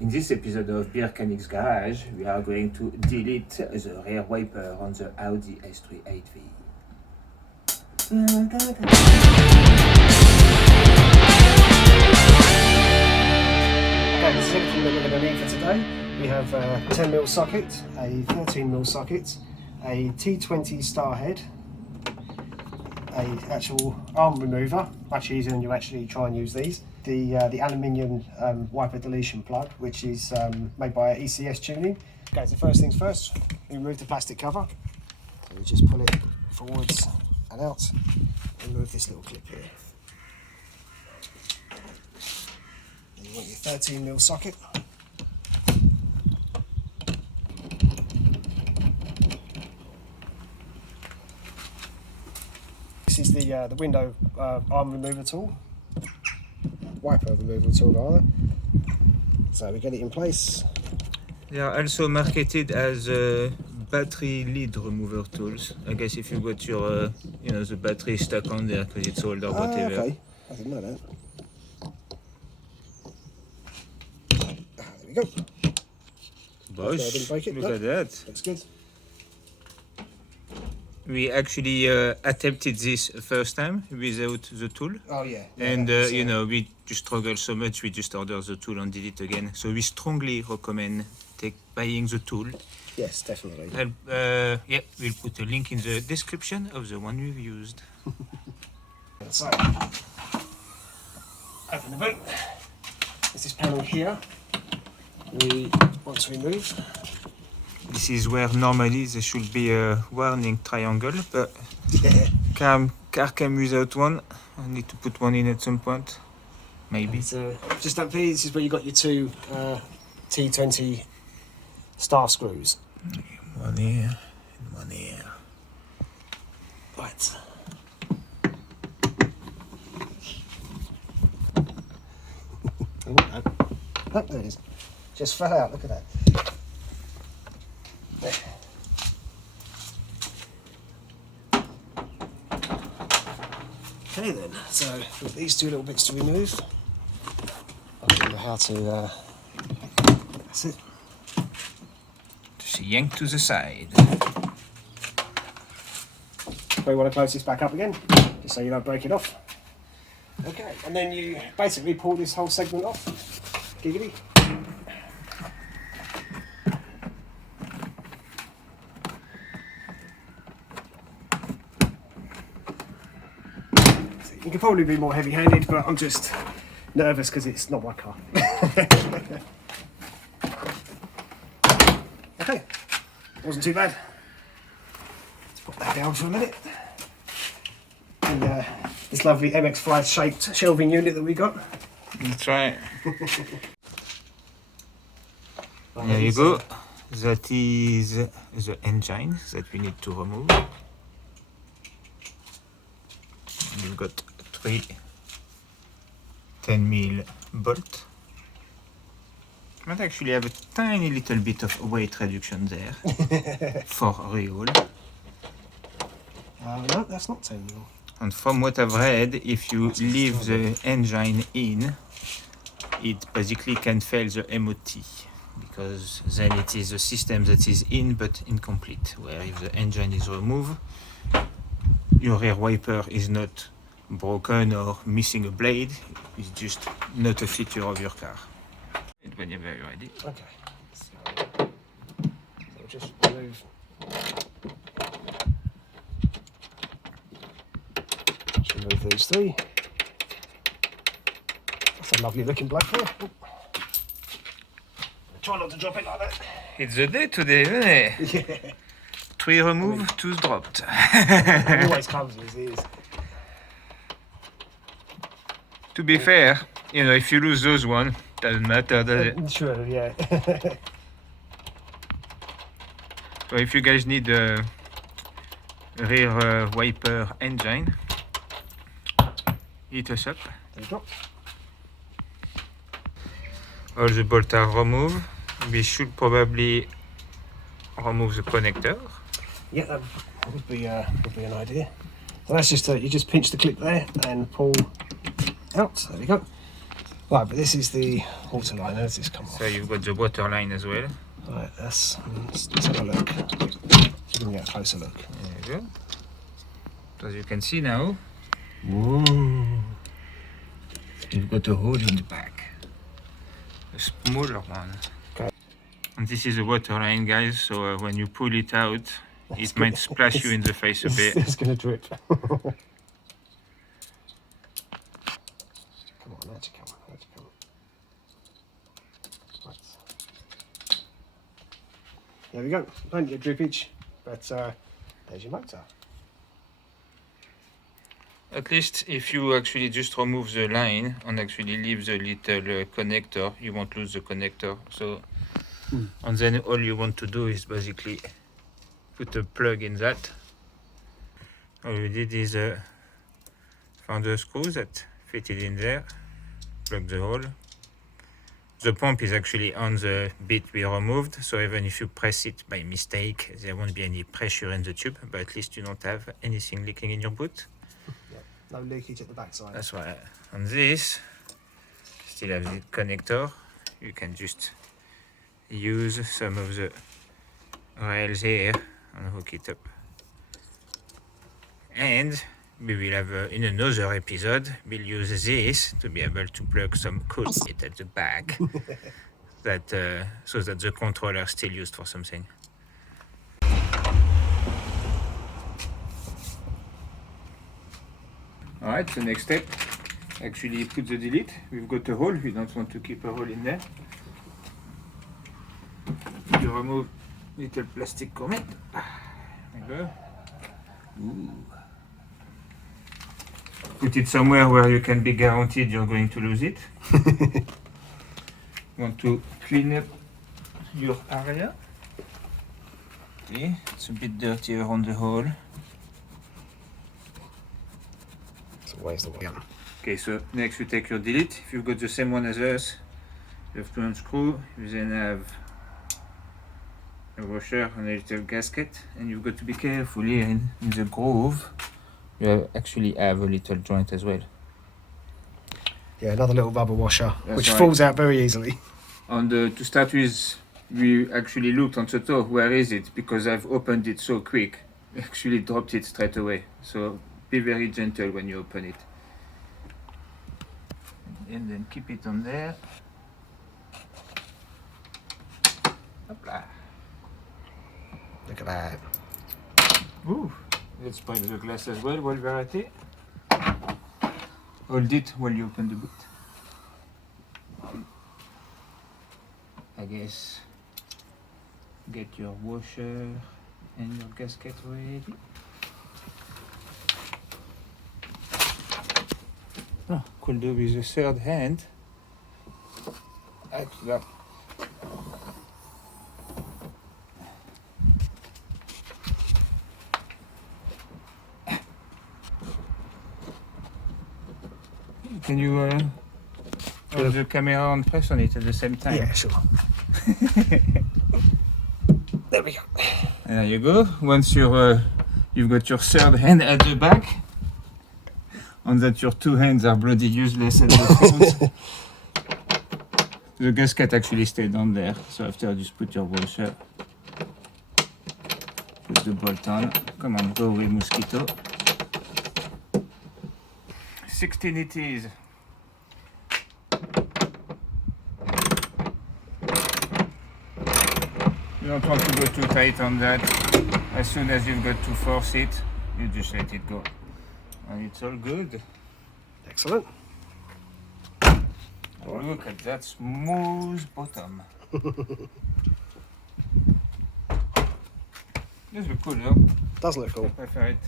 In this episode of Beardchanics Garage, we are going to delete the rear wiper on the Audi S3 A3. Okay, this is everything that we're going to need for today. We have a 10mm socket, a 13mm socket, a T20 star head, a actual arm remover, much easier than you actually try and use these. The aluminium wiper deletion plug, which is made by ECS tuning. Okay, so first things first, we remove the plastic cover. So we just pull it forwards and out, and remove this little clip here. Then you want your 13mm socket. This is the window arm remover tool. Wiper removal tool rather. So we get it in place. They are also marketed as battery lead remover tools. I guess if you got your, the battery stuck on there because it's old or whatever. Okay, I didn't know that. There we go. Bosh, I didn't break it. look at that. Looks good. We actually attempted this first time without the tool. Oh yeah. And we just struggled so much, we just ordered the tool and did it again. So we strongly recommend buying the tool. Yes, definitely. We'll put a link in the description of the one we've used. So, open the boot. There's this panel here. We want to remove. This is where normally there should be a warning triangle, but car came without one. I need to put one in at some point, maybe. So, just up here, this is where you got your two T20 star screws. One here and one here. Right. Oh, there it is. Just fell out, look at that. There. Okay then, so with these two little bits to remove, I don't know how to, that's it. Just yank to the side. We want to close this back up again, just so you don't break it off. Okay, and then you basically pull this whole segment off. Giggity. You could probably be more heavy-handed, but I'm just nervous because it's not my car. Okay, wasn't too bad. Let's put that down for a minute. And this lovely MX-5 shaped shelving unit that we got. That's right. There you go. That is the engine that we need to remove. You've got 3 10mm bolt. Might actually have a tiny little bit of weight reduction there for real. No, that's not 10mm. And from what I've read, if you leave the engine in, it basically can fail the MOT, because then it is a system that is in but incomplete, where if the engine is removed, your rear wiper is not broken or missing a blade, it's just not a feature of your car. And when you're very ready. Okay. So we'll just remove. Just remove these 3. That's a lovely looking black here. Try not to drop it like that. It's the day today, isn't it? Yeah. 3 removed, 2 dropped. It always comes as is. To be fair, if you lose those one, doesn't matter, does it? Sure, yeah. So if you guys need a rear wiper engine, hit us up. There you go. All the bolts are removed. We should probably remove the connector. Yeah, that would be an idea. So that's just you just pinch the clip there and pull out. There we go. Right, but this is the water line. How does this come off? So you've got the water line as well. Right, let's have a look. We can get a closer look. There you go. As you can see now, you've got a hole in the back, a smaller one. Okay. And this is a water line, guys, so when you pull it out, it might splash you in the face a bit. It's going to drip. Come on, how'd you come on? Right. There we go, plenty of drippage, but there's your motor. At least if you actually just remove the line and actually leave the little connector, you won't lose the connector. So, and then all you want to do is basically put a plug in that. All we did is found the screws that fitted in there, plug the hole. The pump is actually on the bit we removed, so even if you press it by mistake, there won't be any pressure in the tube, but at least you don't have anything leaking in your boot. No leakage at the backside. That's right. On this, still have the connector. You can just use some of the rails here and hook it up. And we will have in another episode, we'll use this to be able to plug some cool bit at the back, that so that the controller is still used for something. Alright, so next step, actually put the delete. We've got a hole, we don't want to keep a hole in there. You remove little plastic comet. There you go. Ooh. Put it somewhere where you can be guaranteed you're going to lose it. Want to clean up your area. Okay, it's a bit dirty around the hole. Where's the one? Okay, so next you take your delete. If you've got the same one as us, you have to unscrew. You then have a washer and a little gasket, and you've got to be careful here in the groove. You actually have a little joint as well. Yeah, another little rubber washer, That's which right. falls out very easily. And to start with, we actually looked on the top, where is it? Because I've opened it so quick, we actually dropped it straight away. So be very gentle when you open it. And then keep it on there. Hopla. Look at that. Ooh, let's point the glass as well while we're at it. Hold it while you open the boot. I guess get your washer and your gasket ready. Oh, could do with the third hand. Like that. Can you hold the camera and press on it at the same time? Yeah, sure. There we go. There you go. Once you've got your third hand at the back, and that your two hands are bloody useless at the front, the gasket actually stayed on there. So after, just put your washer, put the bolt on. Come on, go away, mosquito. 16 it is. You don't want to go too tight on that. As soon as you've got to force it, you just let it go. And it's all good. Excellent. Look at that smooth bottom. This looks cool though. Does look I cool. prefer it.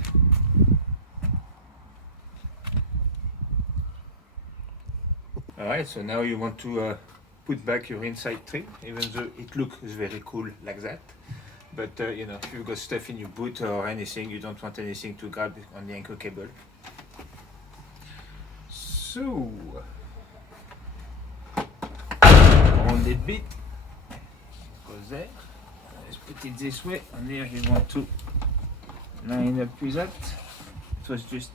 Alright, so now you want to put back your inside trim, even though it looks very cool like that. But you know, if you've got stuff in your boot or anything, you don't want anything to grab on the anchor cable. So, round it bit, goes there. Let's put it this way, and here you want to line up with that. It was just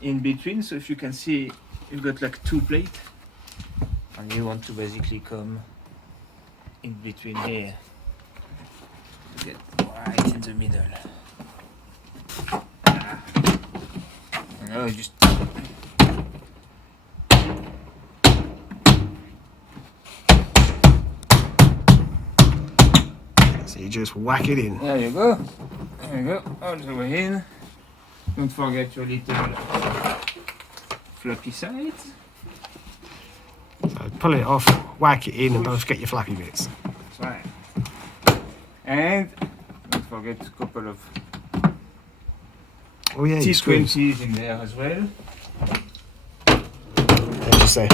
in between, so if you can see, you've got like two plates. and you want to basically come in between here to get right in the middle. No, just So you just whack it in. there you go. There you go. All the way in. Don't forget your little floppy sides. So pull it off, whack it in, and both get your flappy bits. That's right. And don't forget a couple of Oh yeah, you screws. T20s in there as well. As you say.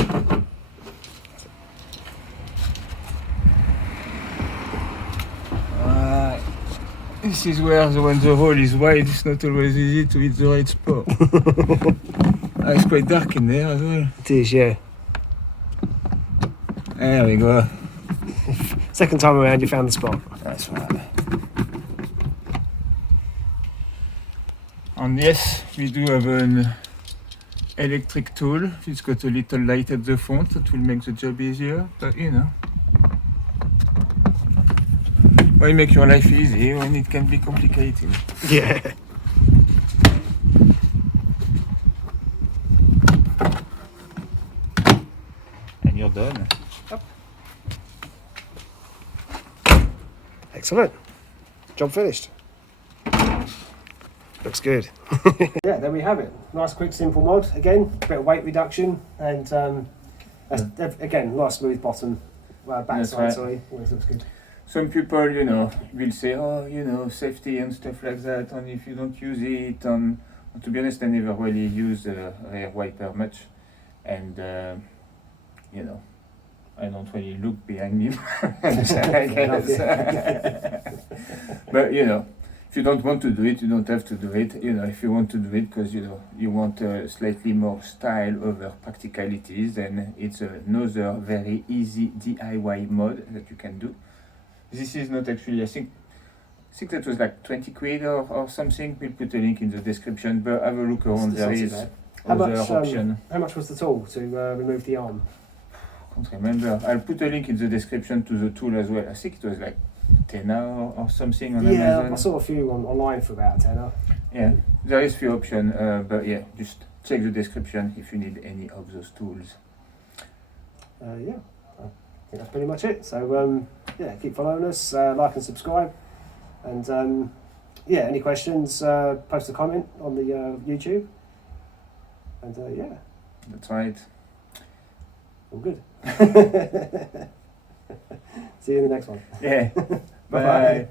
This is where when the hole is wide, it's not always easy to hit the right spot. It's quite dark in there as well. It is, yeah. There we go. Second time around, you found the spot. That's right. And yes, we do have an electric tool. It's got a little light at the front that will make the job easier, but you know. Why make your life easy when it can be complicated? Yeah. And you're done. Excellent. Job finished. Looks good. Yeah, there we have it. Nice, quick, simple mod. Again, a bit of weight reduction, and again, nice smooth bottom, backside. right. Sorry, always looks good. Some people, you know, will say, oh, you know, safety and stuff like that, and if you don't use it, and to be honest, I never really use a rear wiper much, and you know, I don't really look behind me. I guess. But you know, if you don't want to do it, you don't have to do it. You know, if you want to do it because you know you want slightly more style over practicalities, then it's another very easy DIY mod that you can do. This is not actually, I think that was like 20 quid or something. We'll put a link in the description, but have a look around. There is other option. How much was the tool to remove the arm? I can't remember. I'll put a link in the description to the tool as well. I think it was like tenner or something on Amazon. Yeah, I saw a few online for about a tenner. Yeah, there is few options, but yeah, just check the description if you need any of those tools. Yeah. I think that's pretty much it. So yeah, keep following us, like and subscribe, and yeah, any questions, post a comment on the YouTube, and yeah, That's right. all good. See you in the next one. Yeah. Bye-bye. Bye.